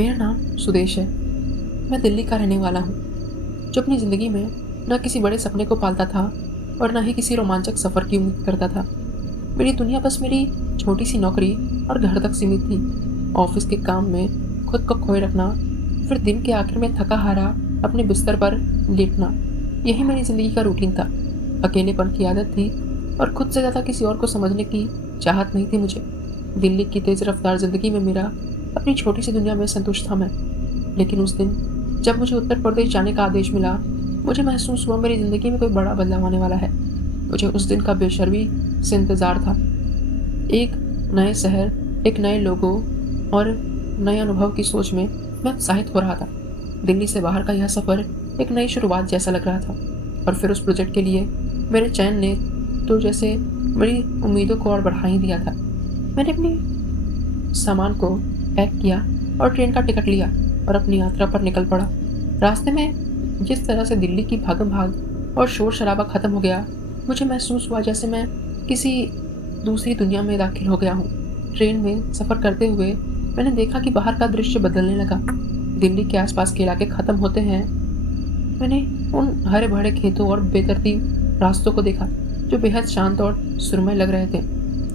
मेरा नाम सुदेश है। मैं दिल्ली का रहने वाला हूँ, जो अपनी ज़िंदगी में न किसी बड़े सपने को पालता था और न ही किसी रोमांचक सफ़र की उम्मीद करता था। मेरी दुनिया बस मेरी छोटी-सी नौकरी और घर तक सीमित थी। ऑफ़िस के काम में खुद को खोए रखना, फिर दिन के आखिर में थका-हारा अपने बिस्तर पर लेटना, यही मेरी ज़िंदगी का रूटीन था। अकेलेपन की आदत थी और खुद से ज़्यादा किसी और को समझने की चाहत नहीं थी मुझे। दिल्ली की तेज़ रफ़्तार ज़िंदगी में मेरा अपनी छोटी-सी दुनिया में संतुष्ट था मैं। लेकिन उस दिन जब मुझे उत्तर प्रदेश जाने का आदेश मिला, मुझे महसूस हुआ मेरी ज़िंदगी में कोई बड़ा बदलाव आने वाला है। मुझे उस दिन का बेशर्मी से इंतज़ार था। एक नए शहर, एक नए लोगों और नए अनुभव की सोच में मैं उत्साहित हो रहा था। दिल्ली से बाहर का यह सफ़र एक नई शुरुआत जैसा लग रहा था और फिर उस प्रोजेक्ट के लिए मेरे चयन ने तो जैसे मेरी उम्मीदों को और बढ़ा ही दिया था। मैंने अपनी सामान को पैक किया और ट्रेन का टिकट लिया और अपनी यात्रा पर निकल पड़ा। रास्ते में जिस तरह से दिल्ली की भागम-भाग और शोर-शराबा खत्म हो गया, मुझे महसूस हुआ जैसे मैं किसी दूसरी दुनिया में दाखिल हो गया हूँ। ट्रेन में सफ़र करते हुए मैंने देखा कि बाहर का दृश्य बदलने लगा। दिल्ली के आसपास के इलाके खत्म होते हैं। मैंने उन हरे-भरे खेतों और बेतरतीब रास्तों को देखा, जो बेहद शांत और सुरम्य लग रहे थे।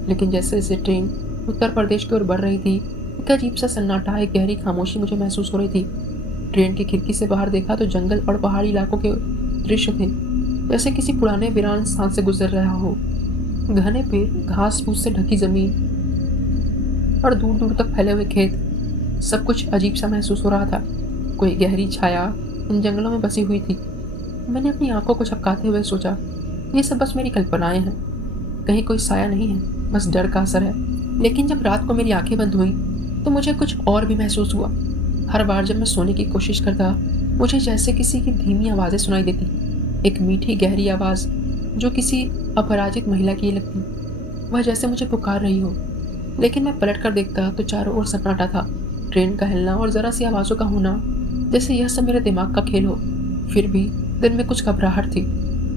लेकिन जैसे-जैसे ट्रेन उत्तर प्रदेश की ओर बढ़ रही थी, एक अजीब-सा सन्नाटा, एक गहरी खामोशी मुझे महसूस हो रही थी। ट्रेन की खिड़की से बाहर देखा तो जंगल और पहाड़ी इलाकों के दृश्य थे, जैसे किसी पुराने वीरान स्थान से गुजर रहा हो। घने पेड़, घास-फूस से ढकी ज़मीन और दूर-दूर तक फैले हुए खेत, सब कुछ अजीब-सा महसूस हो रहा था। कोई गहरी छाया इन जंगलों में बसी हुई थी। मैंने अपनी आँखों को झपकाते हुए सोचा, ये सब बस मेरी कल्पनाएँ हैं। कहीं कोई साया नहीं है, बस डर का असर है। लेकिन जब रात को मेरी आँखें बंद हुईं, तो मुझे कुछ और भी महसूस हुआ। हर बार जब मैं सोने की कोशिश करता, मुझे जैसे किसी की धीमी आवाज़ें सुनाई देती। एक मीठी गहरी आवाज़, जो किसी अपराजित महिला की लगती। वह जैसे मुझे पुकार रही हो। लेकिन मैं पलट कर देखता तो चारों ओर सन्नाटा था। ट्रेन का हिलना और ज़रा सी आवाज़ों का होना, जैसे यह सब मेरे दिमाग का खेल हो। फिर भी दिल में कुछ घबराहट थी।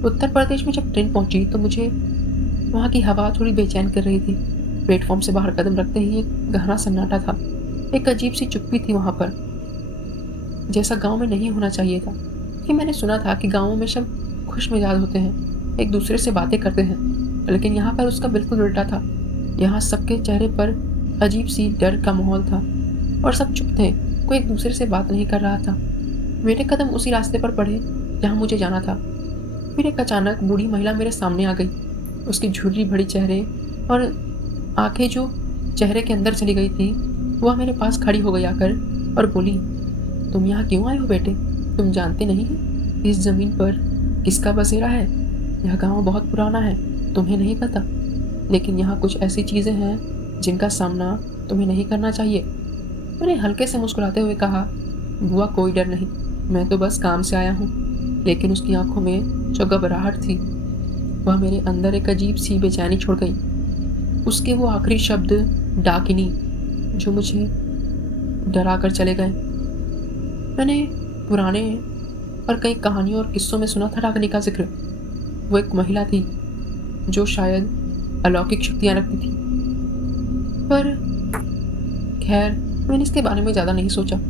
उत्तर प्रदेश में जब ट्रेन पहुंची तो मुझे वहाँ की हवा थोड़ी बेचैन कर रही थी। प्लेटफॉर्म से बाहर कदम रखते ही एक गहरा सन्नाटा था। एक अजीब सी चुप्पी थी वहाँ पर, जैसा गांव में नहीं होना चाहिए था। कि मैंने सुना था कि गांवों में सब खुश मिजाज होते हैं, एक दूसरे से बातें करते हैं, लेकिन यहाँ पर उसका बिल्कुल उल्टा था। यहाँ सबके चेहरे पर अजीब सी डर का माहौल था और सब चुप थे, कोई एक दूसरे से बात नहीं कर रहा था। मेरे कदम उसी रास्ते पर पड़े जहाँ मुझे जाना था। फिर एक अचानक बूढ़ी महिला मेरे सामने आ गई। उसकी झुर्री भरी चेहरे और आंखें जो चेहरे के अंदर चली गई थी, वह मेरे पास खड़ी हो गई आकर और बोली, तुम यहाँ क्यों आए हो बेटे? तुम जानते नहीं हो इस ज़मीन पर किसका बसेरा है? यह गांव बहुत पुराना है, तुम्हें नहीं पता। लेकिन यहाँ कुछ ऐसी चीज़ें हैं जिनका सामना तुम्हें नहीं करना चाहिए। मैंने हल्के से मुस्कुराते हुए कहा, बुआ कोई डर नहीं, मैं तो बस काम से आया हूँ। लेकिन उसकी आंखों में जो घबराहट थी, वह मेरे अंदर एक अजीब सी बेचैनी छोड़ गई। उसके वो आखिरी शब्द डाकिनी, जो मुझे डरा कर चले गए। मैंने पुराने और कई कहानियों और किस्सों में सुना था डाकिनी का जिक्र। वो एक महिला थी जो शायद अलौकिक शक्तियाँ रखती थी, पर खैर मैंने इसके बारे में ज़्यादा नहीं सोचा।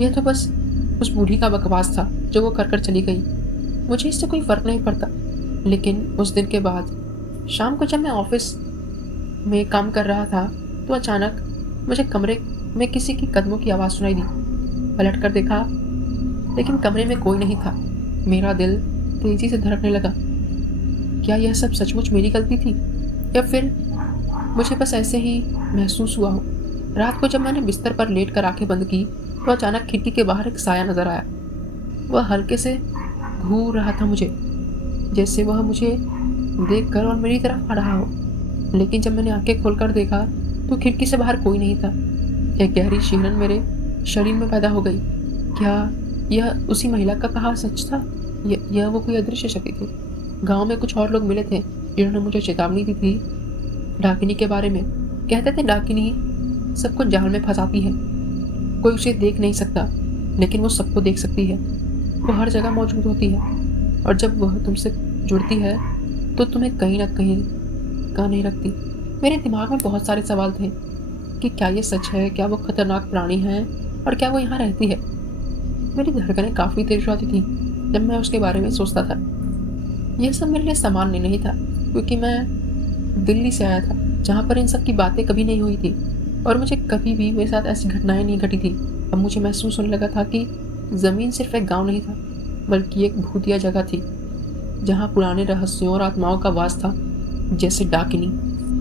यह तो बस उस बूढ़ी का बकवास था जो वो कर चली गई। मुझे इससे कोई फ़र्क नहीं पड़ता। लेकिन उस दिन के बाद शाम को जब मैं ऑफिस में काम कर रहा था, तो अचानक मुझे कमरे में किसी की कदमों की आवाज़ सुनाई दी। पलट कर देखा, लेकिन कमरे में कोई नहीं था। मेरा दिल तेज़ी से धड़कने लगा। क्या यह सब सचमुच मेरी गलती थी या फिर मुझे बस ऐसे ही महसूस हुआ हो? रात को जब मैंने बिस्तर पर लेट कर आंखें बंद की, तो अचानक खिड़की के बाहर एक साया नजर आया। वह हल्के से घूर रहा था मुझे, जैसे वह मुझे देखकर और मेरी तरफ आ रहा हो। लेकिन जब मैंने आंखें खोलकर देखा तो खिड़की से बाहर कोई नहीं था। एक गहरी शिहरन मेरे शरीर में पैदा हो गई। क्या यह उसी महिला का कहा सच था? यह वो कोई अदृश्य शक्ति थी? गांव में कुछ और लोग मिले थे जिन्होंने मुझे चेतावनी दी थी डाकिनी के बारे में। कहते थे डाकिनी सबको जाल में फंसाती है। कोई उसे देख नहीं सकता, लेकिन वो सबको देख सकती है। वो हर जगह मौजूद होती है और जब वह तुमसे जुड़ती है तो तुम्हें कहीं ना कहीं का नहीं रखती। मेरे दिमाग में बहुत सारे सवाल थे कि क्या ये सच है? क्या वो खतरनाक प्राणी हैं और क्या वो यहाँ रहती है? मेरी धड़कनें काफ़ी तेज होती थी जब मैं उसके बारे में सोचता था। यह सब मेरे लिए सामान्य नहीं था, क्योंकि मैं दिल्ली से आया था, जहाँ पर इन सब की बातें कभी नहीं हुई थी और मुझे कभी भी मेरे साथ ऐसी घटनाएं नहीं घटी थी। अब मुझे महसूस होने लगा था कि ज़मीन सिर्फ एक गांव नहीं था, बल्कि एक भूतिया जगह थी, जहाँ पुराने रहस्यों और आत्माओं का वास था, जैसे डाकिनी।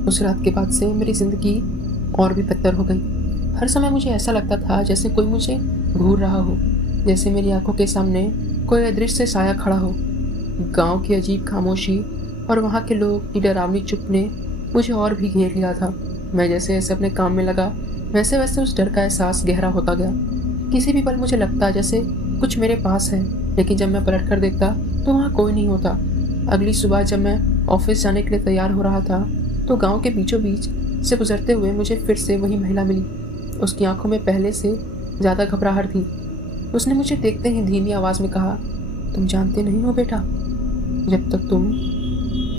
उस रात के बाद से मेरी ज़िंदगी और भी बदतर हो गई। हर समय मुझे ऐसा लगता था जैसे कोई मुझे घूर रहा हो, जैसे मेरी आंखों के सामने कोई अदृश्य साया खड़ा हो। गांव की अजीब खामोशी और वहाँ के लोग की डरावनी चुप ने मुझे और भी घेर लिया था। मैं जैसे जैसे अपने काम में लगा, वैसे वैसे उस डर का एहसास गहरा होता गया। किसी भी पल मुझे लगता जैसे कुछ मेरे पास है, लेकिन जब मैं पलट कर देखता तो वहाँ कोई नहीं होता। अगली सुबह जब मैं ऑफिस जाने के लिए तैयार हो रहा था, तो गांव के बीचों बीच से गुजरते हुए मुझे फिर से वही महिला मिली। उसकी आंखों में पहले से ज़्यादा घबराहट थी। उसने मुझे देखते ही धीमी आवाज़ में कहा, तुम जानते नहीं हो बेटा, जब तक तुम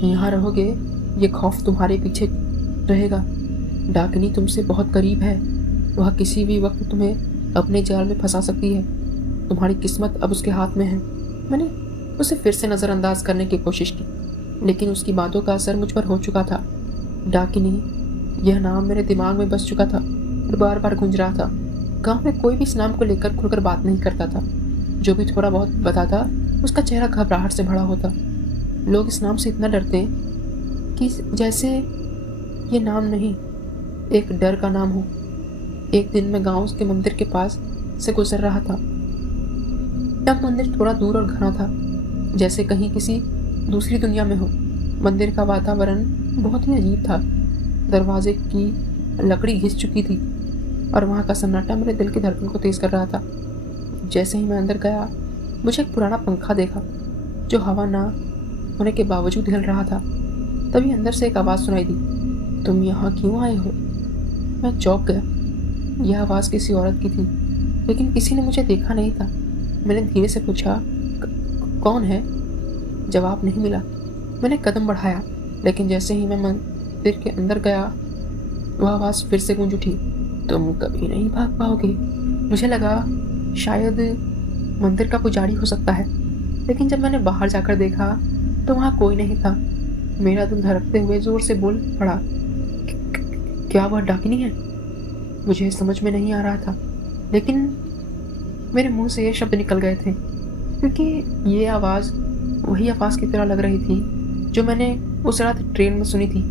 यहाँ रहोगे ये खौफ तुम्हारे पीछे रहेगा। डाकिनी तुमसे बहुत करीब है, वह किसी भी वक्त तुम्हें अपने जाल में फंसा सकती है। तुम्हारी किस्मत अब उसके हाथ में है। मैंने उसे फिर से नज़रअंदाज करने की कोशिश की, लेकिन उसकी बातों का असर मुझ पर हो चुका था। डाकिनी, यह नाम मेरे दिमाग में बस चुका था और बार बार गूंज रहा था। गांव में कोई भी इस नाम को लेकर खुलकर बात नहीं करता था। जो भी थोड़ा बहुत बताता, उसका चेहरा घबराहट से भरा होता। लोग इस नाम से इतना डरते कि जैसे ये नाम नहीं, एक डर का नाम हो। एक दिन मैं गांव के मंदिर के पास से गुजर रहा था। तब मंदिर थोड़ा दूर और घना था, जैसे कहीं किसी दूसरी दुनिया में हो। मंदिर का वातावरण बहुत ही अजीब था। दरवाजे की लकड़ी घिस चुकी थी और वहाँ का सन्नाटा मेरे दिल की धड़कन को तेज कर रहा था। जैसे ही मैं अंदर गया, मुझे एक पुराना पंखा देखा जो हवा ना होने के बावजूद हिल रहा था। तभी अंदर से एक आवाज़ सुनाई दी, तुम यहाँ क्यों आए हो? मैं चौंक गया। यह आवाज़ किसी औरत की थी, लेकिन किसी ने मुझे देखा नहीं था। मैंने धीरे से पूछा, कौन है? जवाब नहीं मिला। मैंने कदम बढ़ाया, लेकिन जैसे ही मैं मंदिर के अंदर गया, वह आवाज़ फिर से गूंज उठी, तुम कभी नहीं भाग पाओगे। मुझे लगा शायद मंदिर का पुजारी हो सकता है, लेकिन जब मैंने बाहर जाकर देखा तो वहाँ कोई नहीं था। मेरा दिल धड़कते हुए जोर से बोल पड़ा, क्या वह डाकिनी है? मुझे समझ में नहीं आ रहा था, लेकिन मेरे मुंह से ये शब्द निकल गए थे, क्योंकि ये आवाज़ वही आवाज़ की तरह लग रही थी जो मैंने उस रात ट्रेन में सुनी थी,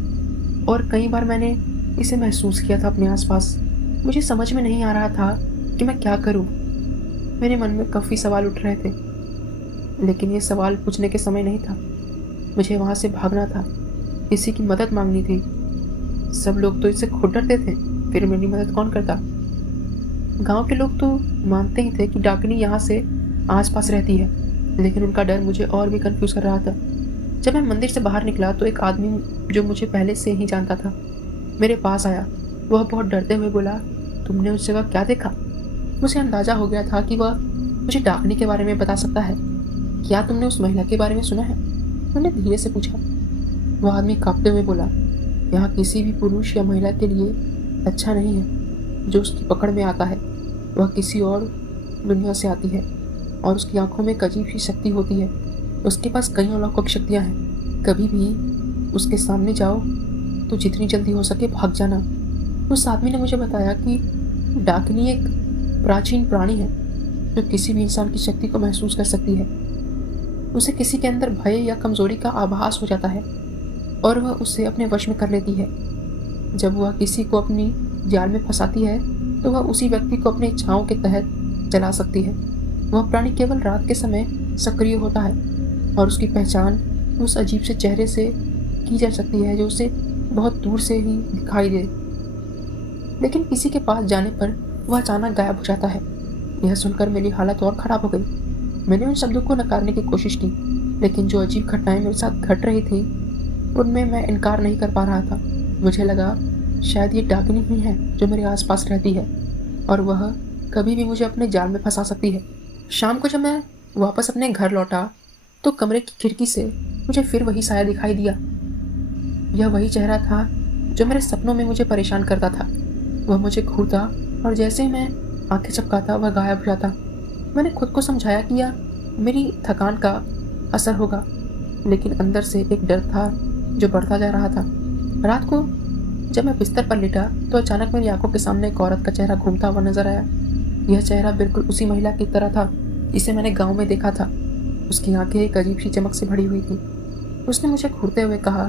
और कई बार मैंने इसे महसूस किया था अपने आसपास। मुझे समझ में नहीं आ रहा था कि मैं क्या करूं। मेरे मन में काफ़ी सवाल उठ रहे थे, लेकिन ये सवाल पूछने के समय नहीं था। मुझे वहाँ से भागना था, किसी की मदद मांगनी थी। सब लोग तो इससे खुद डरते थे, फिर मेरी मदद कौन करता? गांव के लोग तो मानते ही थे कि डाकिनी यहाँ से आसपास रहती है, लेकिन उनका डर मुझे और भी कंफ्यूज कर रहा था। जब मैं मंदिर से बाहर निकला तो एक आदमी जो मुझे पहले से ही जानता था मेरे पास आया। वह बहुत डरते हुए बोला, तुमने उस जगह क्या देखा? मुझे अंदाज़ा हो गया था कि वह मुझे डाकिनी के बारे में बता सकता है। क्या तुमने उस महिला के बारे में सुना है? मैंने धीरे से पूछा। वह आदमी कांपते हुए बोला, यहाँ किसी भी पुरुष या महिला के लिए अच्छा नहीं है जो उसकी पकड़ में आता है। वह किसी और दुनिया से आती है और उसकी आंखों में एक अजीब सी शक्ति होती है। उसके पास कई अलौकिक शक्तियाँ हैं। कभी भी उसके सामने जाओ तो जितनी जल्दी हो सके भाग जाना। उस आदमी ने मुझे बताया कि डाकिनी एक प्राचीन प्राणी है जो किसी भी इंसान की शक्ति को महसूस कर सकती है। उसे किसी के अंदर भय या कमजोरी का आभास हो जाता है और वह उसे अपने वश में कर लेती है। जब वह किसी को अपनी जाल में फंसाती है तो वह उसी व्यक्ति को अपनी इच्छाओं के तहत चला सकती है। वह प्राणी केवल रात के समय सक्रिय होता है और उसकी पहचान उस अजीब से चेहरे से की जा सकती है जो उसे बहुत दूर से ही दिखाई दे, लेकिन किसी के पास जाने पर वह अचानक गायब हो जाता है। यह सुनकर मेरी हालत और ख़राब हो गई। मैंने उन शब्दों को नकारने की कोशिश की, लेकिन जो अजीब घटनाएं मेरे साथ घट रही थी उनमें मैं इनकार नहीं कर पा रहा था। मुझे लगा शायद ये डाकिनी ही है जो मेरे आसपास रहती है और वह कभी भी मुझे अपने जाल में फंसा सकती है। शाम को जब मैं वापस अपने घर लौटा तो कमरे की खिड़की से मुझे फिर वही साया दिखाई दिया। यह वही चेहरा था जो मेरे सपनों में मुझे परेशान करता था। वह मुझे घूरता और जैसे मैं आंखें चपकाता वह गायब हो जाता। मैंने खुद को समझाया कि यह मेरी थकान का असर होगा, लेकिन अंदर से एक डर था जो बढ़ता जा रहा था। रात को जब मैं बिस्तर पर लेटा तो अचानक मेरी आंखों के सामने एक औरत का चेहरा घूमता हुआ नजर आया। यह चेहरा बिल्कुल उसी महिला की तरह था जिसे मैंने गांव में देखा था। उसकी आंखें एक अजीब सी चमक से भरी हुई थी। उसने मुझे घूरते हुए कहा,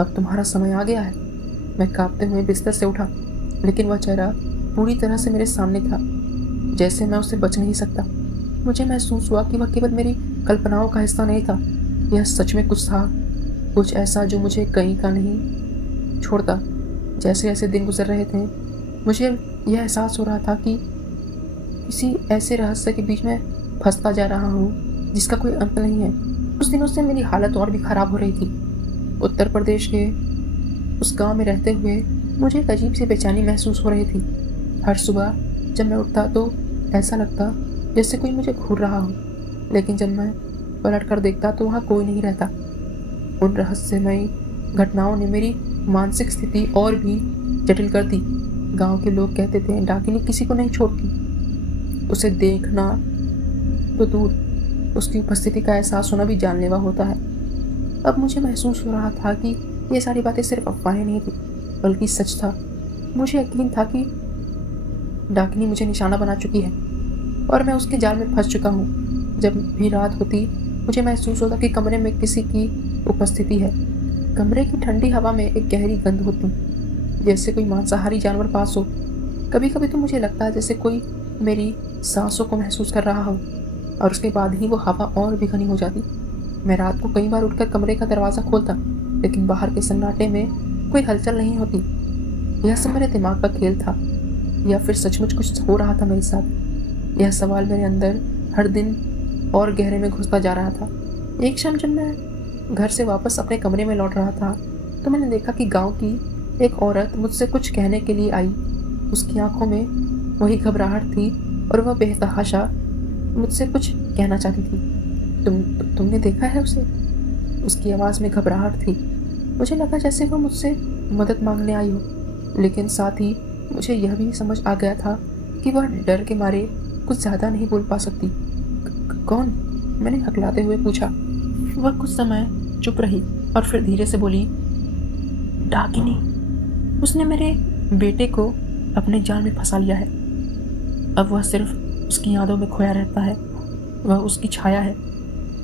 अब तुम्हारा समय आ गया है। मैं कांपते हुए बिस्तर से उठा, लेकिन वह चेहरा पूरी तरह से मेरे सामने था, जैसे मैं उससे बच नहीं सकता। मुझे महसूस हुआ कि वह केवल मेरी कल्पनाओं का हिस्सा नहीं था, यह सच में कुछ था, कुछ ऐसा जो मुझे कहीं का नहीं छोड़ता। जैसे जैसे दिन गुजर रहे थे, मुझे यह एहसास हो रहा था कि किसी ऐसे रहस्य के बीच में फंसता जा रहा हूँ जिसका कोई अंत नहीं है। कुछ दिनों से मेरी हालत और भी खराब हो रही थी। उत्तर प्रदेश के उस गांव में रहते हुए मुझे एक अजीब सी बेचैनी महसूस हो रही थी। हर सुबह जब मैं उठता तो ऐसा लगता जैसे कोई मुझे घूर रहा हो, लेकिन जब मैं पलट कर देखता तो वहाँ कोई नहीं रहता। उन रहस्यमयी घटनाओं ने मेरी मानसिक स्थिति और भी जटिल कर दी। गांव के लोग कहते थे डाकिनी किसी को नहीं छोड़ती, उसे देखना तो दूर, उसकी उपस्थिति का एहसास होना भी जानलेवा होता है। अब मुझे महसूस हो रहा था कि ये सारी बातें सिर्फ अफवाहें नहीं थी, बल्कि सच था। मुझे यकीन था कि डाकिनी मुझे निशाना बना चुकी है और मैं उसके जाल में फंस चुका हूँ। जब भी रात होती मुझे महसूस होता कि कमरे में किसी की उपस्थिति है। कमरे की ठंडी हवा में एक गहरी गंध होती, जैसे कोई मांसाहारी जानवर पास हो। कभी कभी तो मुझे लगता है जैसे कोई मेरी सांसों को महसूस कर रहा हो, और उसके बाद ही वो हवा और भी घनी हो जाती। मैं रात को कई बार उठकर कमरे का दरवाज़ा खोलता, लेकिन बाहर के सन्नाटे में कोई हलचल नहीं होती। यह सब मेरे दिमाग का खेल था या फिर सचमुच कुछ हो रहा था मेरे साथ? यह सवाल मेरे अंदर हर दिन और गहरे में घुसता जा रहा था। एक शाम जब मैं घर से वापस अपने कमरे में लौट रहा था तो मैंने देखा कि गांव की एक औरत मुझसे कुछ कहने के लिए आई। उसकी आंखों में वही घबराहट थी और वह बेतहाशा मुझसे कुछ कहना चाहती थी। तुमने देखा है उसे? उसकी आवाज़ में घबराहट थी। मुझे लगा जैसे वह मुझसे मदद मांगने आई हो, लेकिन साथ ही मुझे यह भी समझ आ गया था कि वह डर के मारे कुछ ज़्यादा नहीं बोल पा सकती। कौन? मैंने हकलाते हुए पूछा। वह कुछ समय चुप रही और फिर धीरे से बोली, डाकिनी। उसने मेरे बेटे को अपने जाल में फंसा लिया है। अब वह सिर्फ उसकी यादों में खोया रहता है। वह उसकी छाया है।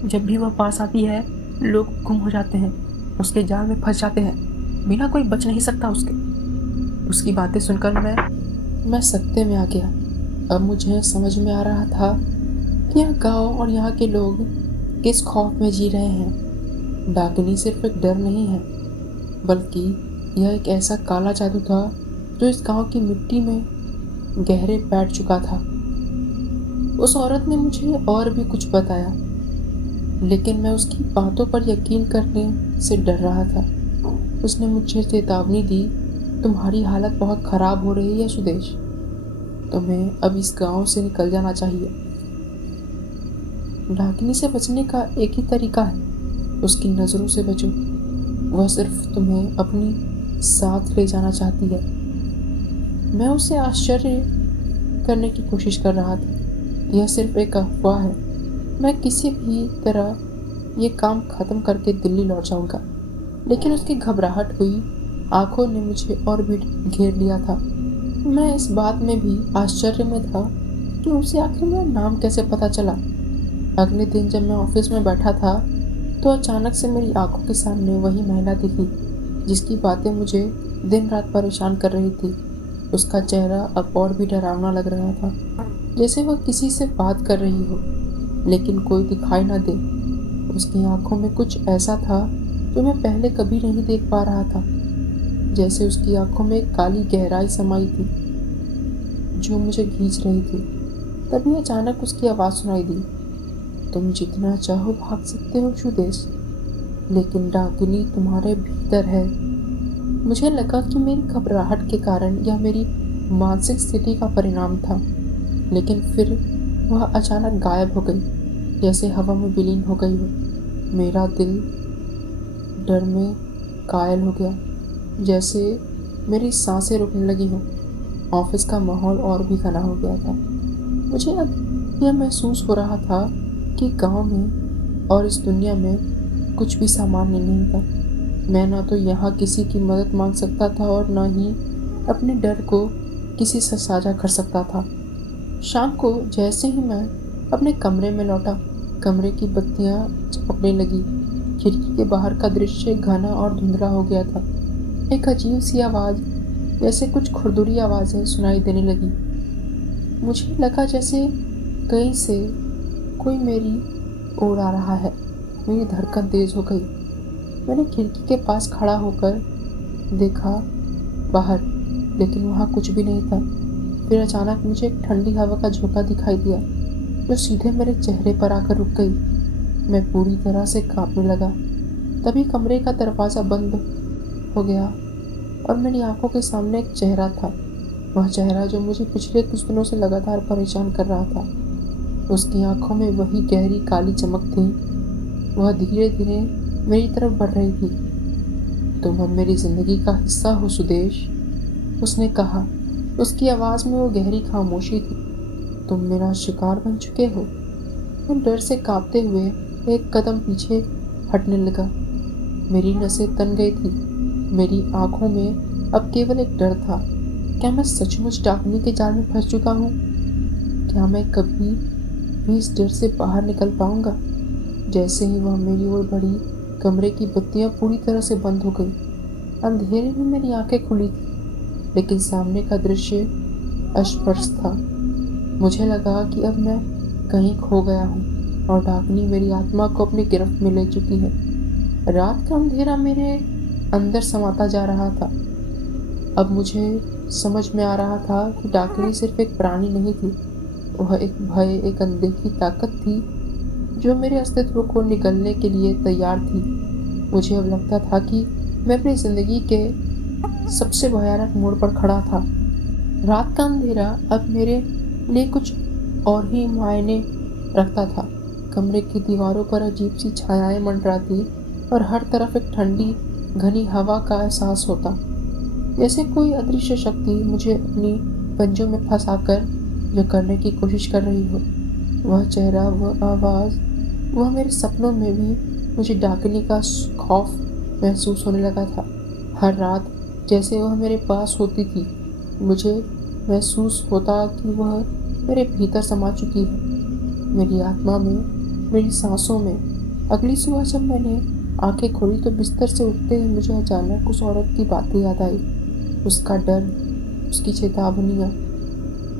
जब भी वह पास आती है लोग गुम हो जाते हैं, उसके जाल में फंस जाते हैं। बिना कोई बच नहीं सकता उसकी बातें सुनकर मैं सकते में आ गया। अब मुझे समझ में आ रहा था कि यह गांव और यहाँ के लोग किस खौफ में जी रहे हैं। डाकिनी सिर्फ एक डर नहीं है, बल्कि यह एक ऐसा काला जादू था जो इस गांव की मिट्टी में गहरे बैठ चुका था। उस औरत ने मुझे और भी कुछ बताया, लेकिन मैं उसकी बातों पर यकीन करने से डर रहा था। उसने मुझे चेतावनी दी, तुम्हारी हालत बहुत खराब हो रही है सुदेश, तुम्हें अब इस गांव से निकल जाना चाहिए। डाकिनी से बचने का एक ही तरीका है, उसकी नज़रों से बचो। वह सिर्फ तुम्हें अपनी साथ ले जाना चाहती है। मैं उसे आश्चर्य करने की कोशिश कर रहा था। यह सिर्फ एक अफवाह है। मैं किसी भी तरह ये काम ख़त्म करके दिल्ली लौट जाऊंगा। लेकिन उसकी घबराहट हुई आंखों ने मुझे और भी घेर लिया था। मैं इस बात में भी आश्चर्य में था कि उसे आखिर मेरा नाम कैसे पता चला। अगले दिन जब मैं ऑफिस में बैठा था तो अचानक से मेरी आंखों के सामने वही महिला दिखी जिसकी बातें मुझे दिन रात परेशान कर रही थी। उसका चेहरा अब और भी डरावना लग रहा था, जैसे वह किसी से बात कर रही हो लेकिन कोई दिखाई न दे। उसकी आंखों में कुछ ऐसा था जो मैं पहले कभी नहीं देख पा रहा था, जैसे उसकी आंखों में एक काली गहराई समाई थी जो मुझे खींच रही थी। तभी अचानक उसकी आवाज़ सुनाई दी, तुम जितना चाहो भाग सकते हो सुदेश, लेकिन डाकिनी तुम्हारे भीतर है। मुझे लगा कि मेरी घबराहट के कारण यह मेरी मानसिक स्थिति का परिणाम था, लेकिन फिर वह अचानक गायब हो गई, जैसे हवा में विलीन हो गई हो। मेरा दिल डर में कायल हो गया, जैसे मेरी सांसें रुकने लगी हों। ऑफिस का माहौल और भी घना हो गया था। मुझे अब यह महसूस हो रहा था कि गांव में और इस दुनिया में कुछ भी सामान्य नहीं था। मैं ना तो यहाँ किसी की मदद मांग सकता था और ना ही अपने डर को किसी से साझा कर सकता था। शाम को जैसे ही मैं अपने कमरे में लौटा, कमरे की बत्तियां चमकने लगी। खिड़की के बाहर का दृश्य घना और धुंधला हो गया था। एक अजीब सी आवाज, जैसे कुछ खुरदुरी आवाजें सुनाई देने लगी। मुझे लगा जैसे कहीं से कोई मेरी ओर आ रहा है। मेरी धड़कन तेज हो गई। मैंने खिड़की के पास खड़ा होकर देखा बाहर, लेकिन वहां कुछ भी नहीं था। फिर अचानक मुझे एक ठंडी हवा का झोंका दिखाई दिया, जो सीधे मेरे चेहरे पर आकर रुक गई। मैं पूरी तरह से कांपने लगा। तभी कमरे का दरवाजा बंद हो गया और मेरी आंखों के सामने एक चेहरा था। वह चेहरा जो मुझे पिछले कुछ दिनों से लगातार परेशान कर रहा था। उसकी आंखों में वही गहरी काली चमक थी। वह धीरे धीरे मेरी तरफ बढ़ रही थी। तुम अब मेरी जिंदगी का हिस्सा हो सुदेश, उसने कहा। उसकी आवाज में वो गहरी खामोशी थी। तुम मेरा शिकार बन चुके हो। मैं डर से कांपते हुए एक कदम पीछे हटने लगा। मेरी नसें तन गई थी। मेरी आंखों में अब केवल एक डर था। क्या मैं सचमुच डाकनी के जाल में फंस चुका हूँ? क्या मैं कभी भी इस डर से बाहर निकल पाऊंगा? जैसे ही वह मेरी ओर बढ़ी, कमरे की बत्तियां पूरी तरह से बंद हो गई। अंधेरे में मेरी आंखें खुली थी, लेकिन सामने का दृश्य अस्पष्ट था। मुझे लगा कि अब मैं कहीं खो गया हूँ और डाकनी मेरी आत्मा को अपनी गिरफ्त में ले चुकी है। रात का अंधेरा मेरे अंदर समाता जा रहा था। अब मुझे समझ में आ रहा था कि डाकनी सिर्फ एक प्राणी नहीं थी। वह एक भय, एक अनदेखी ताकत थी जो मेरे अस्तित्व को निगलने के लिए तैयार थी। मुझे अब लगता था कि मैं अपनी जिंदगी के सबसे भयानक मोड़ पर खड़ा था। रात का अंधेरा अब मेरे लिए कुछ और ही मायने रखता था। कमरे की दीवारों पर अजीब सी छायाएं मंडराती और हर तरफ एक ठंडी घनी हवा का एहसास होता, जैसे कोई अदृश्य शक्ति मुझे अपनी पंजों में फंसाकर जो करने की कोशिश कर रही हो। वह चेहरा, वह आवाज, वह मेरे सपनों में भी मुझे डाकनी का खौफ महसूस होने लगा था। हर रात जैसे वह मेरे पास होती थी, मुझे महसूस होता कि वह मेरे भीतर समा चुकी है, मेरी आत्मा में, मेरी सांसों में। अगली सुबह जब मैंने आंखें खोली तो बिस्तर से उठते ही मुझे अचानक उस औरत की बातें याद आई। उसका डर, उसकी चेतावनियाँ,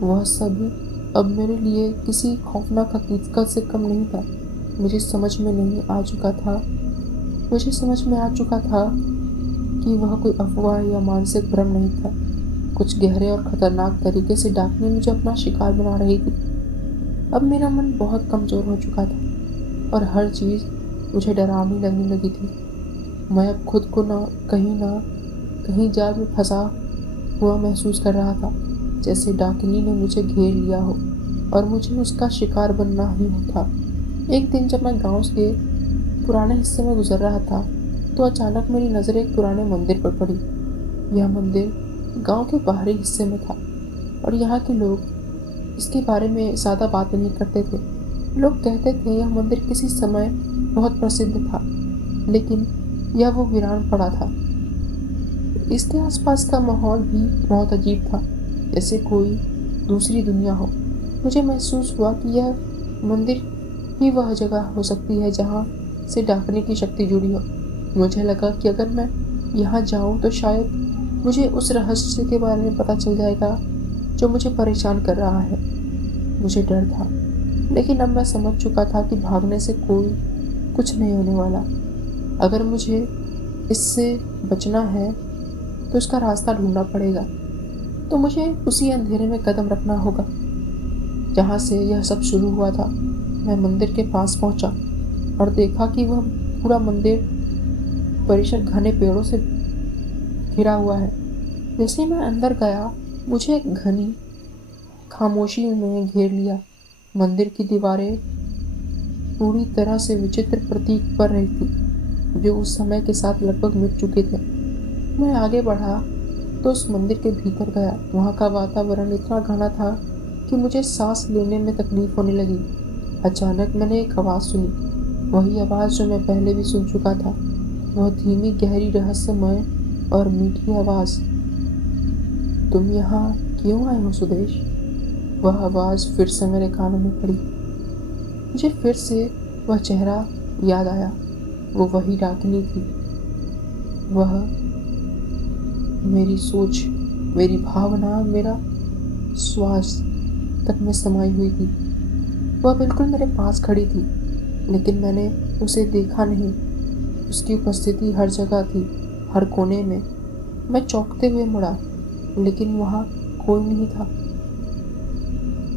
वह सब अब मेरे लिए किसी खौफनाक हकीकत से कम नहीं था। मुझे समझ में आ चुका था कि वह कोई अफवाह या मानसिक भ्रम नहीं था। कुछ गहरे और खतरनाक तरीके से डाकनी मुझे अपना शिकार बना रही थी। अब मेरा मन बहुत कमजोर हो चुका था और हर चीज मुझे डरावनी लगने लगी थी। मैं अब खुद को ना कहीं जाल में फंसा हुआ महसूस कर रहा था, जैसे डाकिनी ने मुझे घेर लिया हो और मुझे उसका शिकार बनना ही था। एक दिन जब मैं गांव के पुराने हिस्से में गुजर रहा था, तो अचानक मेरी नज़र एक पुराने मंदिर पर पड़ी। यह मंदिर गांव के बाहरी हिस्से में था और यहाँ के लोग इसके बारे में ज़्यादा बात नहीं करते थे। लोग कहते थे यह मंदिर किसी समय बहुत प्रसिद्ध था, लेकिन यह वो वीरान पड़ा था। इसके आसपास का माहौल भी बहुत अजीब था, जैसे कोई दूसरी दुनिया हो। मुझे महसूस हुआ कि यह मंदिर ही वह जगह हो सकती है जहाँ से डाकने की शक्ति जुड़ी हो। मुझे लगा कि अगर मैं यहाँ जाऊँ तो शायद मुझे उस रहस्य के बारे में पता चल जाएगा जो मुझे परेशान कर रहा है। मुझे डर था, लेकिन अब मैं समझ चुका था कि भागने से कोई कुछ नहीं होने वाला। अगर मुझे इससे बचना है तो इसका रास्ता ढूंढना पड़ेगा। तो मुझे उसी अंधेरे में कदम रखना होगा जहाँ से यह सब शुरू हुआ था। मैं मंदिर के पास पहुंचा और देखा कि वह पूरा मंदिर परिसर घने पेड़ों से घिरा हुआ है। जैसे मैं अंदर गया, मुझे एक घनी खामोशी में घेर लिया। मंदिर की दीवारें पूरी तरह से विचित्र प्रतीक कर रही थी, जो उस समय के साथ लगभग मिट चुके थे। मैं आगे बढ़ा तो उस मंदिर के भीतर गया। वहाँ का वातावरण इतना घना था कि मुझे सांस लेने में तकलीफ होने लगी। अचानक मैंने एक आवाज़ सुनी, वही आवाज़ जो मैं पहले भी सुन चुका था। वह धीमी, गहरी, रहस्यमय और मीठी आवाज़, तुम यहाँ क्यों आए हो सुदेश? वह आवाज़ फिर से मेरे कानों में पड़ी। मुझे फिर से वह चेहरा याद आया। वो वही डाकिनी थी। वह मेरी सोच, मेरी भावना, मेरा श्वास तक में समाई हुई थी। वह बिल्कुल मेरे पास खड़ी थी, लेकिन मैंने उसे देखा नहीं। उसकी उपस्थिति हर जगह थी, हर कोने में। मैं चौंकते हुए मुड़ा, लेकिन वहाँ कोई नहीं था।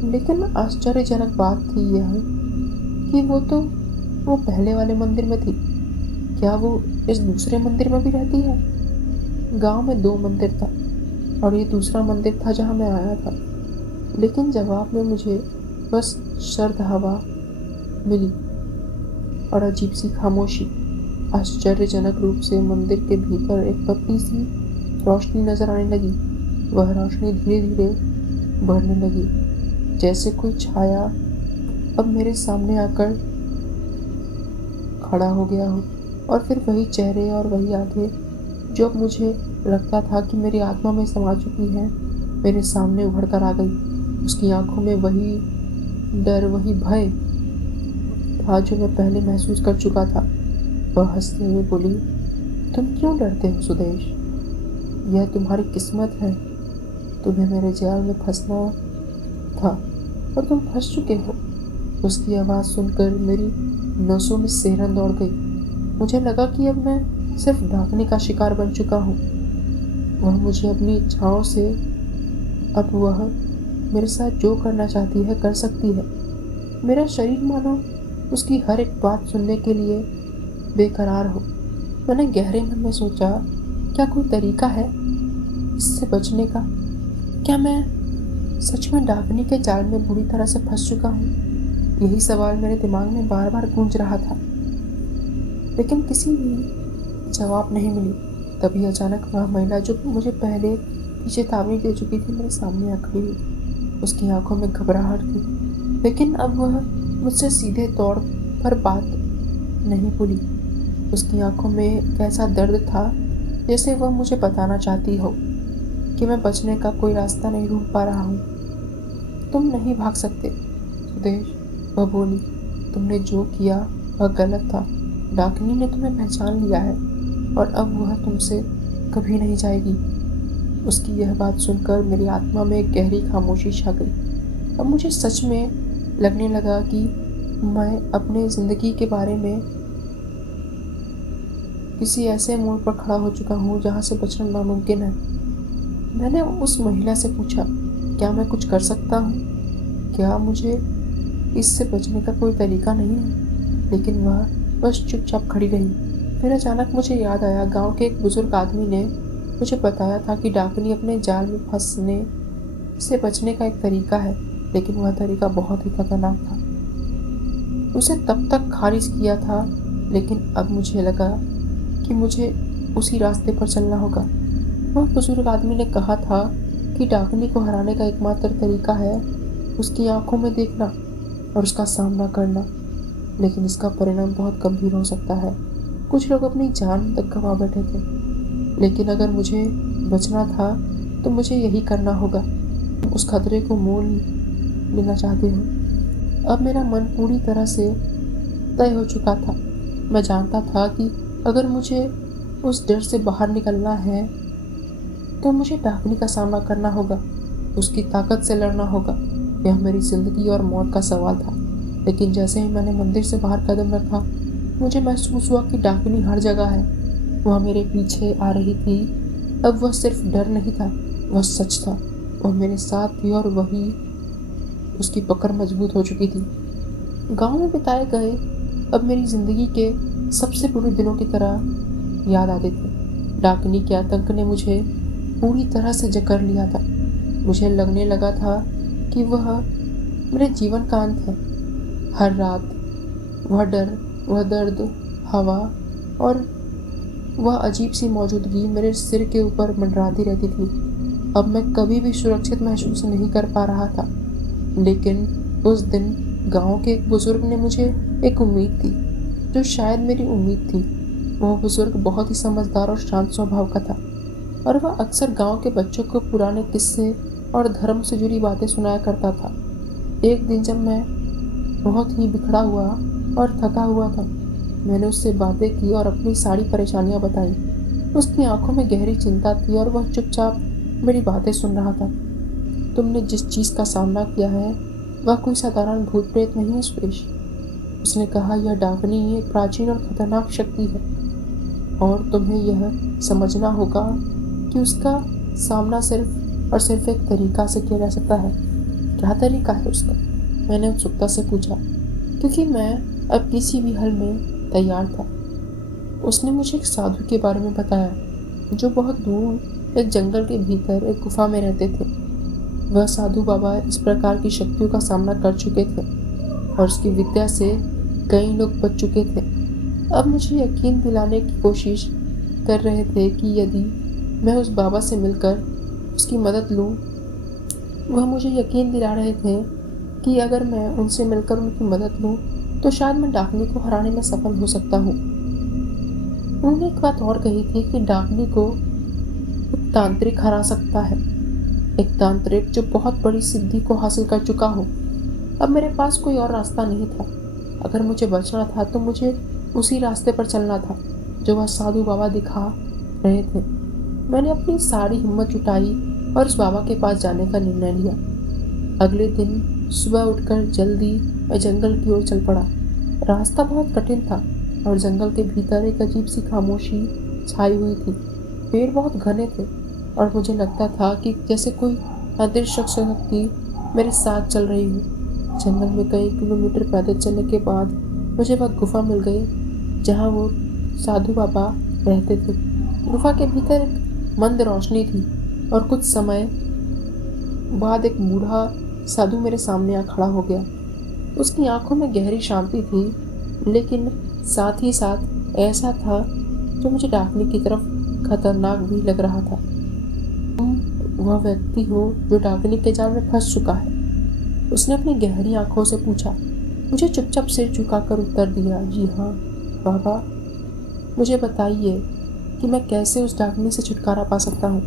लेकिन आश्चर्यजनक बात थी यह कि वो पहले वाले मंदिर में थी। क्या वो इस दूसरे मंदिर में भी रहती है? गांव में 2 मंदिर था और ये दूसरा मंदिर था जहां मैं आया था। लेकिन जवाब में मुझे बस सर्द हवा मिली और अजीब सी खामोशी। आश्चर्यजनक रूप से मंदिर के भीतर एक पतली सी रोशनी नजर आने लगी। वह रोशनी धीरे धीरे बढ़ने लगी, जैसे कोई छाया अब मेरे सामने आकर खड़ा हो गया हो। और फिर वही चेहरे और वही आंखें जो अब मुझे लगता था कि मेरी आत्मा में समा चुकी हैं, मेरे सामने उभर कर आ गई। उसकी आंखों में वही डर, वही भय था जो मैं पहले महसूस कर चुका था। वह हंसते हुए बोली, तुम क्यों डरते हो सुदेश? यह तुम्हारी किस्मत है। तुम्हें मेरे जाल में फंसना था और तुम फंस चुके हो। उसकी आवाज़ सुनकर मेरी नसों में सिहरन दौड़ गई। मुझे लगा कि अब मैं सिर्फ डाकनी का शिकार बन चुका हूँ। वह मुझे अपनी इच्छाओं से, अब वह मेरे साथ जो करना चाहती है कर सकती है। मेरा शरीर मानो उसकी हर एक बात सुनने के लिए बेकरार हो। मैंने गहरे मन में सोचा, क्या कोई तरीका है इससे बचने का? क्या मैं सच में डाकनी के जाल में बुरी तरह से फंस चुका हूँ? यही सवाल मेरे दिमाग में बार बार गूंज रहा था, लेकिन किसी भी जवाब नहीं मिली। तभी अचानक वह महिला जो मुझे पहले चेतावनी दे चुकी थी मेरे सामने आ खड़ी हुई। उसकी आंखों में घबराहट थी, लेकिन अब वह मुझसे सीधे तौर पर बात नहीं बोली। उसकी आंखों में कैसा दर्द था, जैसे वह मुझे बताना चाहती हो कि मैं बचने का कोई रास्ता नहीं ढूंढ पा रहा हूँ। तुम नहीं भाग सकते सुदेश, वह बोली। तुमने जो किया वह गलत था। डाकिनी ने तुम्हें पहचान लिया है और अब वह तुमसे कभी नहीं जाएगी। उसकी यह बात सुनकर मेरी आत्मा में एक गहरी खामोशी छा गई। अब मुझे सच में लगने लगा कि मैं अपने ज़िंदगी के बारे में किसी ऐसे मोड़ पर खड़ा हो चुका हूँ जहाँ से बचना नामुमकिन है। मैंने उस महिला से पूछा, क्या मैं कुछ कर सकता हूँ? क्या मुझे इससे बचने का कोई तरीका नहीं है? लेकिन वह बस चुपचाप खड़ी रही। फिर अचानक मुझे याद आया, गांव के एक बुजुर्ग आदमी ने मुझे बताया था कि डाकनी अपने जाल में फंसने से बचने का एक तरीका है, लेकिन वह तरीका बहुत ही खतरनाक था। उसे तब तक खारिज किया था, लेकिन अब मुझे लगा कि मुझे उसी रास्ते पर चलना होगा। वह बुजुर्ग आदमी ने कहा था कि डाकनी को हराने का एकमात्र तरीका है उसकी आंखों में देखना और उसका सामना करना, लेकिन इसका परिणाम बहुत गंभीर हो सकता है। कुछ लोग अपनी जान तक गंवा बैठे थे, लेकिन अगर मुझे बचना था तो मुझे यही करना होगा। उस खतरे को मोल लेना चाहते हो? अब मेरा मन पूरी तरह से तय हो चुका था। मैं जानता था कि अगर मुझे उस डर से बाहर निकलना है तो मुझे डाकनी का सामना करना होगा, उसकी ताकत से लड़ना होगा। यह मेरी जिंदगी और मौत का सवाल था। लेकिन जैसे ही मैंने मंदिर से बाहर कदम रखा, मुझे महसूस हुआ कि डाकनी हर जगह है। वह मेरे पीछे आ रही थी। अब वह सिर्फ डर नहीं था, वह सच था। वह मेरे साथ थी और वही उसकी पकड़ मजबूत हो चुकी थी। गांव में बिताए गए अब मेरी जिंदगी के सबसे बुरे दिनों की तरह याद आते थे। डाकनी के आतंक ने मुझे पूरी तरह से जकड़ लिया था। मुझे लगने लगा था कि वह मेरे जीवन का अंत है। हर रात वह डर, वह दर्द, हवा और वह अजीब सी मौजूदगी मेरे सिर के ऊपर मंडराती रहती थी। अब मैं कभी भी सुरक्षित महसूस नहीं कर पा रहा था। लेकिन उस दिन गांव के एक बुजुर्ग ने मुझे एक उम्मीद दी, जो शायद मेरी उम्मीद थी। वह बुजुर्ग बहुत ही समझदार और शांत स्वभाव का था, और वह अक्सर गांव के बच्चों को पुराने किस्से और धर्म से जुड़ी बातें सुनाया करता था। एक दिन जब मैं बहुत ही बिखरा हुआ और थका हुआ था, मैंने उससे बातें की और अपनी सारी परेशानियां बताई। उसकी आंखों में गहरी चिंता थी और वह चुपचाप मेरी बातें सुन रहा था। तुमने जिस चीज़ का सामना किया है वह कोई साधारण भूत प्रेत नहीं है सुरेश, उसने कहा। यह डाकिनी एक प्राचीन और खतरनाक शक्ति है, और तुम्हें यह समझना होगा कि उसका सामना सिर्फ और सिर्फ एक तरीका से किया जा सकता है। क्या तरीका है उसका? मैंने उत्सुकता से पूछा, क्योंकि मैं अब किसी भी हल में तैयार था। उसने मुझे एक साधु के बारे में बताया, जो बहुत दूर एक जंगल के भीतर एक गुफा में रहते थे। वह साधु बाबा इस प्रकार की शक्तियों का सामना कर चुके थे, और उसकी विद्या से कई लोग बच चुके थे। अब मुझे यकीन दिलाने की कोशिश कर रहे थे कि यदि मैं उस बाबा से मिलकर उसकी मदद लूं, वह मुझे यकीन दिला रहे थे कि अगर मैं उनसे मिलकर उनकी मदद लूं तो शायद मैं डाकनी को हराने में सफल हो सकता हूँ। उन्होंने एक बात और कही थी कि डाकनी को एक तांत्रिक हरा सकता है, एक तांत्रिक जो बहुत बड़ी सिद्धि को हासिल कर चुका हो। अब मेरे पास कोई और रास्ता नहीं था। अगर मुझे बचना था तो मुझे उसी रास्ते पर चलना था जो वह साधु बाबा दिखा रहे थे। मैंने अपनी सारी हिम्मत जुटाई और उस बाबा के पास जाने का निर्णय लिया। अगले दिन सुबह उठकर जल्दी मैं जंगल की ओर चल पड़ा। रास्ता बहुत कठिन था और जंगल के भीतर एक अजीब सी खामोशी छाई हुई थी। पेड़ बहुत घने थे और मुझे लगता था कि जैसे कोई अदृश्य शक्ति मेरे साथ चल रही हो। जंगल में कई किलोमीटर पैदल चलने के बाद मुझे वह गुफा मिल गई जहाँ वो साधु बाबा रहते थे। गुफा के भीतर एक मंद रोशनी थी और कुछ समय बाद एक बूढ़ा साधु मेरे सामने आ खड़ा हो गया। उसकी आंखों में गहरी शांति थी, लेकिन साथ ही साथ ऐसा था जो मुझे डाकनी की तरफ खतरनाक भी लग रहा था। तुम वह व्यक्ति हो जो डाकनी के जाल में फंस चुका है? उसने अपनी गहरी आंखों से पूछा। मुझे चुपचाप सिर झुकाकर उत्तर दिया, जी हाँ बाबा, मुझे बताइए कि मैं कैसे उस डाकनी से छुटकारा पा सकता हूँ।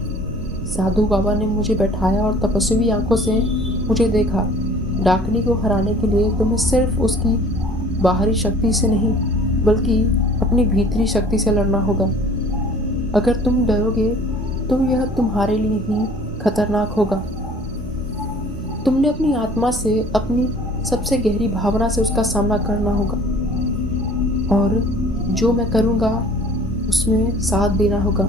साधु बाबा ने मुझे बैठाया और तपस्वी आंखों से मुझे देखा। डाकनी को हराने के लिए तुम्हें सिर्फ उसकी बाहरी शक्ति से नहीं, बल्कि अपनी भीतरी शक्ति से लड़ना होगा। अगर तुम डरोगे तो यह तुम्हारे लिए ही खतरनाक होगा। तुमने अपनी आत्मा से, अपनी सबसे गहरी भावना से उसका सामना करना होगा, और जो मैं करूँगा उसमें साथ देना होगा।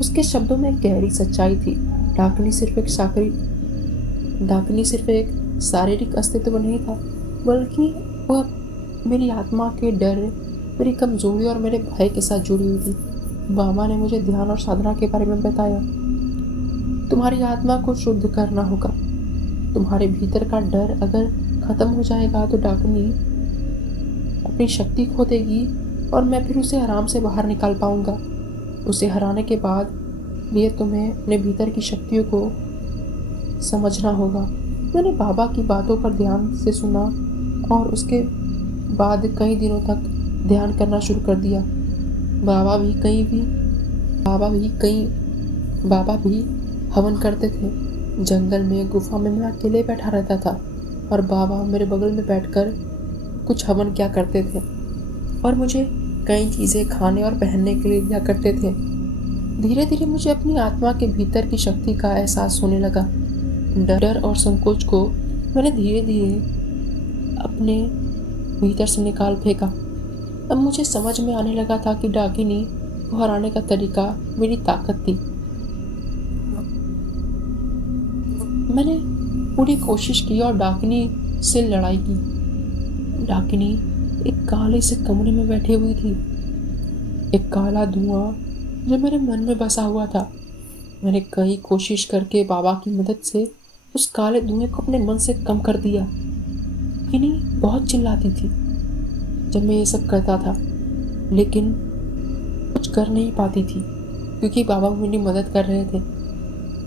उसके शब्दों में गहरी सच्चाई थी। डाकनी सिर्फ एक शारीरिक अस्तित्व नहीं था, बल्कि वह मेरी आत्मा के डर, मेरी कमजोरी और मेरे भय के साथ जुड़ी हुई थी। बाबा ने मुझे ध्यान और साधना के बारे में बताया। तुम्हारी आत्मा को शुद्ध करना होगा। तुम्हारे भीतर का डर अगर खत्म हो जाएगा तो डाकनी अपनी शक्ति खो देगी और मैं फिर उसे आराम से बाहर निकाल पाऊंगा। उसे हराने के बाद लिए तुम्हें अपने भीतर की शक्तियों को समझना होगा। मैंने बाबा की बातों पर ध्यान से सुना और उसके बाद कई दिनों तक ध्यान करना शुरू कर दिया। बाबा भी हवन करते थे। जंगल में गुफा में मैं अकेले बैठा रहता था और बाबा मेरे बगल में बैठकर कुछ हवन क्या करते थे और मुझे कई चीज़ें खाने और पहनने के लिए दिया करते थे। धीरे धीरे मुझे अपनी आत्मा के भीतर की शक्ति का एहसास होने लगा। डर और संकोच को मैंने धीरे धीरे अपने भीतर से निकाल फेंका। अब मुझे समझ में आने लगा था कि डाकिनी को हराने का तरीका मेरी ताकत थी। मैंने पूरी कोशिश की और डाकिनी से लड़ाई की। डाकिनी एक काले से कमरे में बैठी हुई थी, एक काला धुआं जो मेरे मन में बसा हुआ था। मैंने कई कोशिश करके बाबा की मदद से उस काले धुएं को अपने मन से कम कर दिया। डाकिनी बहुत चिल्लाती थी जब मैं ये सब करता था, लेकिन कुछ कर नहीं पाती थी क्योंकि बाबा मेरी मदद कर रहे थे।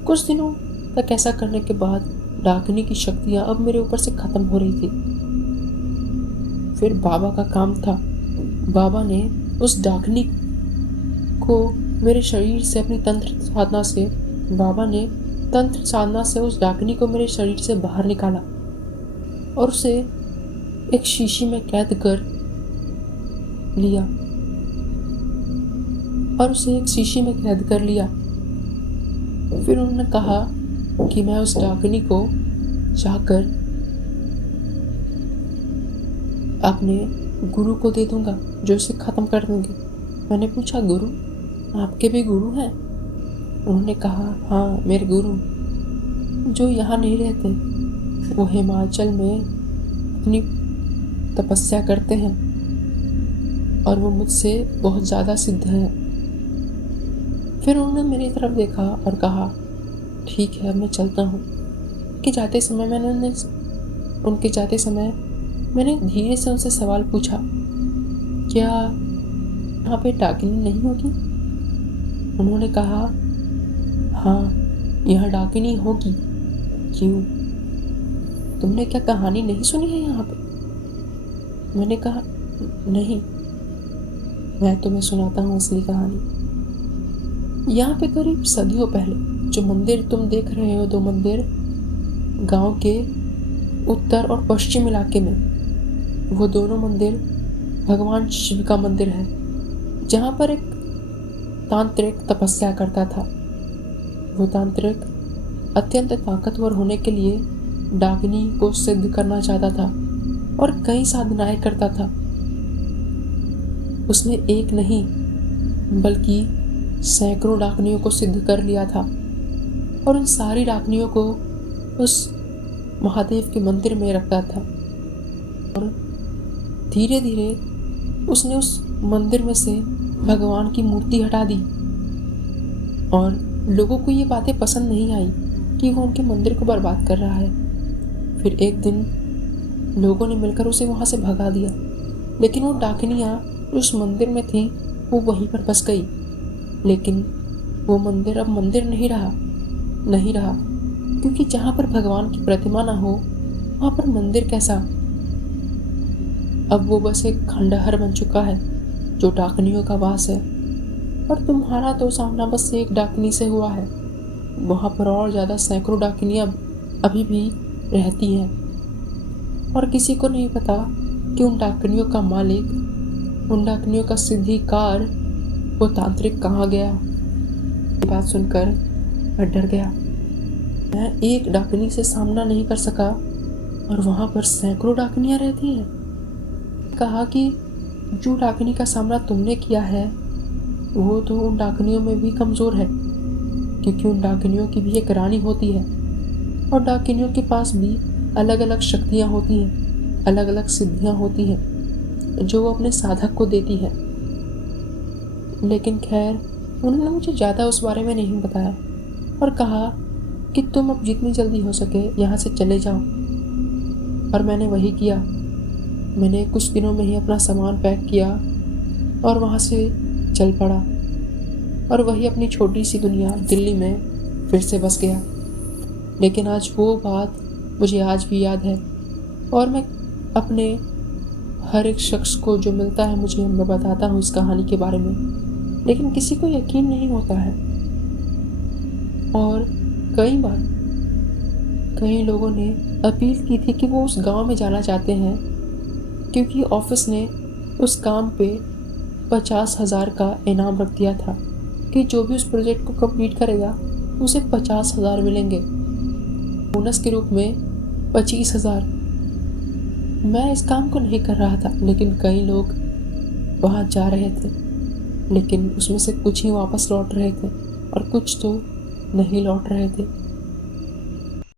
कुछ दिनों तक ऐसा करने के बाद डाकनी की शक्तियाँ अब मेरे ऊपर से खत्म हो रही थी। फिर बाबा का काम था। बाबा ने उस डाकनी को मेरे शरीर से अपनी बाबा ने तंत्र साधना से उस डाकनी को मेरे शरीर से बाहर निकाला और उसे एक शीशी में कैद कर लिया फिर उन्होंने कहा कि मैं उस डाकनी को जाकर अपने गुरु को दे दूंगा जो इसे खत्म कर देंगे। मैंने पूछा, गुरु आपके भी गुरु हैं? उन्होंने कहा, हाँ, मेरे गुरु जो यहाँ नहीं रहते, वो हिमाचल में अपनी तपस्या करते हैं और वो मुझसे बहुत ज़्यादा सिद्ध हैं। फिर उन्होंने मेरी तरफ देखा और कहा, ठीक है, मैं चलता हूँ। उनके जाते समय मैंने धीरे से उनसे सवाल पूछा, क्या यहाँ पे डाकिनी नहीं होगी? उन्होंने कहा, हाँ, यहाँ डाकिनी होगी। क्यों? तुमने क्या कहानी नहीं सुनी है यहाँ पे? मैंने कहा, नहीं, मैं तुम्हें सुनाता हूँ असली कहानी। यहाँ पे करीब सदियों पहले जो मंदिर तुम देख रहे हो, 2 मंदिर गांव के उत्तर और पश्चिम इलाके में, वो दोनों मंदिर भगवान शिव का मंदिर है, जहाँ पर एक तांत्रिक तपस्या करता था। वो तांत्रिक अत्यंत ताकतवर होने के लिए डाकिनी को सिद्ध करना चाहता था और कई साधनाएं करता था। उसने एक नहीं बल्कि सैकड़ों डाकनियों को सिद्ध कर लिया था और उन सारी डाकनियों को उस महादेव के मंदिर में रखता था। और धीरे धीरे उसने उस मंदिर में से भगवान की मूर्ति हटा दी और लोगों को ये बातें पसंद नहीं आई कि वो उनके मंदिर को बर्बाद कर रहा है। फिर एक दिन लोगों ने मिलकर उसे वहाँ से भगा दिया, लेकिन वो डाकनियाँ उस मंदिर में थी, वो वहीं पर बस गई। लेकिन वो मंदिर अब मंदिर नहीं रहा क्योंकि जहाँ पर भगवान की प्रतिमा ना हो वहाँ पर मंदिर कैसा। अब वो बस एक खंडहर बन चुका है जो डाकनियों का वास है। और तुम्हारा तो सामना बस एक डाकनी से हुआ है, वहाँ पर और ज़्यादा सैकड़ों डाकनियाँ अभी भी रहती हैं और किसी को नहीं पता कि उन डाकनियों का मालिक, उन डाकनियों का सिद्धिकार, वो तांत्रिक कहाँ गया। ये बात सुनकर मैं डर गया। मैं एक डाकनी से सामना नहीं कर सका और वहाँ पर सैकड़ों डाकनियाँ रहती हैं। कहा कि जो डाकनी का सामना तुमने किया है वो तो उन डाकनियों में भी कमज़ोर है, क्योंकि उन डाकनियों की भी एक रानी होती है और डाकनियों के पास भी अलग अलग शक्तियाँ होती हैं, अलग अलग सिद्धियाँ होती हैं जो वो अपने साधक को देती है। लेकिन खैर, उन्होंने मुझे ज़्यादा उस बारे में नहीं बताया और कहा कि तुम अब जितनी जल्दी हो सके यहाँ से चले जाओ। और मैंने वही किया। मैंने कुछ दिनों में ही अपना सामान पैक किया और वहाँ से चल पड़ा और वही अपनी छोटी सी दुनिया दिल्ली में फिर से बस गया। लेकिन आज वो बात मुझे आज भी याद है और मैं अपने हर एक शख्स को जो मिलता है मुझे, मैं बताता हूँ इस कहानी के बारे में, लेकिन किसी को यकीन नहीं होता है। और कई बार कई लोगों ने अपील की थी कि वो उस गांव में जाना चाहते हैं क्योंकि ऑफिस ने उस काम पे 50,000 का इनाम रख दिया था कि जो भी उस प्रोजेक्ट को कंप्लीट करेगा उसे 50,000 मिलेंगे, बोनस के रूप में 25,000। मैं इस काम को नहीं कर रहा था, लेकिन कई लोग वहाँ जा रहे थे, लेकिन उसमें से कुछ ही वापस लौट रहे थे और कुछ तो नहीं लौट रहे थे।